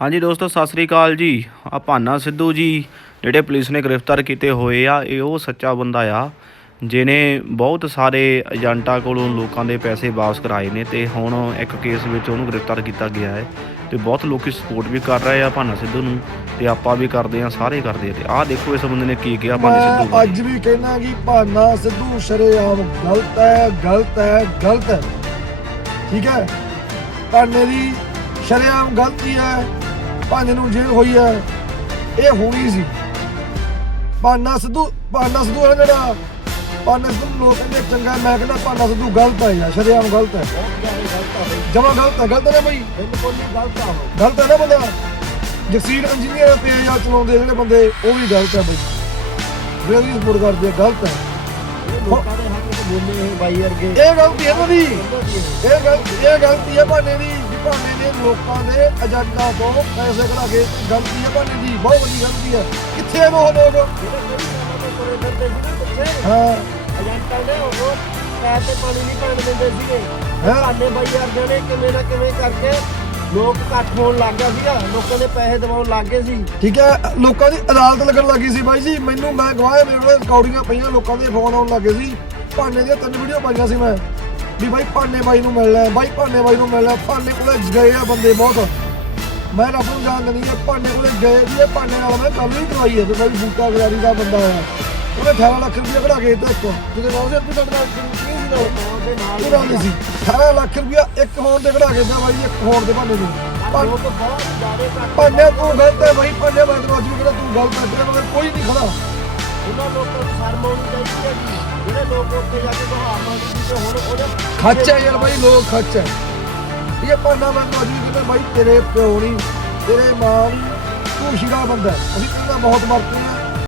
ਹਾਂਜੀ ਦੋਸਤੋ, ਸਤਿ ਸ੍ਰੀ ਅਕਾਲ ਜੀ। ਆ ਭਾਨਾ ਸਿੱਧੂ ਜੀ ਜਿਹੜੇ ਪੁਲਿਸ ਨੇ ਗ੍ਰਿਫਤਾਰ ਕੀਤੇ ਹੋਏ ਆ, ਇਹ ਉਹ ਸੱਚਾ ਬੰਦਾ ਆ ਜਿਨੇ ਬਹੁਤ ਸਾਰੇ ਏਜੰਟਾਂ ਕੋਲੋਂ ਲੋਕਾਂ ਦੇ ਪੈਸੇ ਵਾਪਸ ਕਰਾਏ ਨੇ ਤੇ ਹੁਣ ਇੱਕ ਕੇਸ ਵਿੱਚ ਉਹਨੂੰ ਗ੍ਰਿਫਤਾਰ ਕੀਤਾ ਗਿਆ ਹੈ ਤੇ ਬਹੁਤ ਲੋਕੀ ਸਪੋਰਟ ਵੀ ਕਰ ਰਹੇ ਆ ਭਾਨਾ ਸਿੱਧੂ ਨੂੰ ਤੇ ਆਪਾਂ ਵੀ ਕਰਦੇ ਆ, ਸਾਰੇ ਕਰਦੇ ਆ ਤੇ ਆਹ ਦੇਖੋ ਇਸ ਬੰਦੇ ਨੇ ਕੀ ਕਿਹਾ ਭਾਨਾ ਸਿੱਧੂ ਬਾਰੇ। ਅੱਜ ਵੀ ਕਹਿਣਾ ਕਿ ਭਾਨਾ ਸਿੱਧੂ ਸ਼ਰੇਆਮ ਗਲਤ ਹੈ ਗਲਤ ਹੈ ਗਲਤ ਹੈ। ਠੀਕ ਹੈ? ਭਾਨੇ ਦੀ ਸ਼ਰੇਆਮ ਗਲਤੀ ਹੈ। ਭਾਨੇ ਨੂੰ ਜੇ ਹੋਈ ਹੈ ਇਹ ਹੋਣੀ ਸੀ। ਭਾਨਾ ਸਿੱਧੂ ਭਾਨਾ ਸਿੱਧੂ ਹੈ ਜਿਹੜਾ ਭਾਨਾ ਸਿੱਧੂ ਲੋਕ ਕਹਿੰਦੇ ਚੰਗਾ ਮੈਂ ਕਹਿੰਦਾ ਭਾਨਾ ਸਿੱਧੂ ਗਲਤ ਹੈ ਯਾਰ ਸ਼ਰੇਆਮ ਗਲਤ ਹੈ। ਜਮਾ ਗਲਤ ਹੈ ਗਲਤ ਹੈ ਨਾ ਬਈ? ਬਿਲਕੁਲ ਨਹੀਂ ਗਲਤ ਹੈ ਗਲਤ ਹੈ ਨਾ ਬੰਦਾ ਜਕਸੀਰ ਇੰਜੀਨੀਅਰ ਤੇ ਜਾਂ ਚਲਾਉਂਦੇ ਜਿਹੜੇ ਬੰਦੇ ਉਹ ਵੀ ਗਲਤ ਹੈ ਬਈ। ਜਿਹੜੇ ਸਪੋਰਟ ਕਰਦੇ ਗਲਤ ਹੈ। ਲੋਕਾਂ ਦੇ ਹੱਕ ਵਿੱਚ ਬੋਲੇ ਇਹ ਬਾਈ ਵਰਗੇ। ਇਹ ਗਲਤੀ ਹੈ ਨਾ ਦੀ ਇਹ ਗਲਤੀ ਇਹ ਗਲਤੀ ਹੈ ਭਾਨੇ ਦੀ। ਭਾਨੇ ਨੇ ਲੋਕਾਂ ਦੇ ਏਜੰਟਾਂ ਤੋਂ ਪੈਸੇ ਕਢਾ ਕੇ ਗਲਤੀ ਹੈ ਭਾਨੇ ਦੀ ਬਹੁਤ ਵੱਡੀ ਗਲਤੀ ਹੈ। ਕਿੱਥੇ ਨੇ ਉਹ ਲੋਕ? ਨਾ ਹਾਂ। ਏਜੰਟਾਂ ਦੇ ਉਹ ਤੇ ਪਾਣੀ ਨਹੀਂ ਪੈਣ ਦਿੰਦੇ ਸੀਗੇ। ਹੈਂ? ਭਾਨੇ ਬਾਈ ਵਰਗੇ ਨੇ ਕਿਵੇਂ ਨਾ ਕਿਵੇਂ ਕਰਕੇ ਲੋਕ ਇਕੱਠ ਹੋਣ ਲੱਗ ਗਿਆ ਸੀਗਾ। ਲੋਕਾਂ ਦੇ ਪੈਸੇ ਦਿਵਾਉਣ ਲੱਗ ਗਏ ਸੀ। ਠੀਕ ਹੈ ਲੋਕਾਂ ਦੀ ਅਦਾਲਤ ਲੱਗਣ ਲੱਗੀ ਸੀ ਬਾਈ ਜੀ। ਮੈਨੂੰ ਮੈਂ ਗਵਾਹ ਮੇਰੇ ਕੋਲ ਰਿਕਾਰਡਿੰਗਾਂ ਪਈਆਂ ਲੋਕਾਂ ਦੇ ਫੋਨ ਆਉਣ ਲੱਗੇ ਸੀ। ਭਾਨੇ ਦੀਆਂ ਤਿੰਨ ਵੀਡੀਓ ਪਾਈਆਂ ਸੀ ਮੈਂ। ਵੀ ਬਾਈ ਭਾਨੇ ਬਾਈ ਨੂੰ ਮਿਲਣਾ ਬਾਈ ਭਾਨੇ ਬਾਈ ਨੂੰ ਮਿਲਣਾ। ਭਾਨੇ ਕੋਲੇ ਗਏ ਆ ਬੰਦੇ ਬਹੁਤ। ਮੈਂ ਰੱਬ ਨੂੰ ਜਾਣਦਾ ਨਹੀਂ ਹੈ ਭਾਨੇ ਕੋਲੇ ਗਏ ਵੀ ਇਹ ਭਾਨੇ ਨਾਲ ਮੈਂ ਕੱਲ ਹੀ ਕਰਵਾਈ ਹੈ ਵੀ ਬਾਈ ਬੂਟਾ ਗਰਾਰੀ ਦਾ ਬੰਦਾ ਆ ਉਹਨੇ 18 ਲੱਖ ਰੁਪਏ ਕਢਾ ਕੇ ਦਿੱਤਾ ਇੱਕ ਜਿਹਦੇ ਨਾਲ ਉਹਦੇ ਰੁਪਏ ਤੁਹਾਡੇ ਨਾਲ ਕੀ ਸੀ ਨਾਲ। ਉਹਦੇ ਨਾਲ ਨਹੀਂ ਸੀ। 18 ਲੱਖ ਰੁਪਏ ਇੱਕ ਫੋਨ ਤੇ ਕਢਾ ਕੇ ਦਿੱਤਾ ਬਾਈ ਇੱਕ ਫੋਨ ਤੇ ਭਾਨੇ ਨੂੰ। ਭਾਨੇ ਤੂੰ ਗਲਤ ਹੈ ਬਾਈ ਭਾਨੇ ਅੱਜ ਵੀ ਕਹਿੰਦਾ ਤੂੰ ਗਲਤ ਹੈ ਤੇਰੇ ਮਗਰ ਕੋਈ ਨਹੀਂ ਖੜਾ। ਉਹਨਾਂ ਲੋਕਾਂ ਨੂੰ ਸ਼ਰਮ ਆਉਣੀ ਚਾਹੀਦੀ ਹੈ ਜੀ। ਜਿਹੜੇ ਲੋਕ ਉੱਥੇ ਜਾ ਕੇ ਬਹਾਰ ਮੰਗਦੇ ਤੇ ਹੁਣ ਉਹਦੇ ਖੱਚ ਹੈ ਯਾਰ ਬਾਈ, ਲੋਕ ਖੱਚ ਹੈ। ਇਹ ਭਾਨਾ ਮੈਂ ਤੈਨੂੰ ਅੱਜ ਵੀ ਬਾਈ ਤੇਰੇ ਪਿਓ ਨਹੀਂ ਤੇਰੇ ਮਾਂ ਨਹੀਂ ਤੂੰ ਸ਼ਿਰਾ ਬੰਦਾ ਹੈ। ਅਸੀਂ ਕਹਿੰਦਾ ਬਹੁਤ ਮਰਦੇ ਹਾਂ।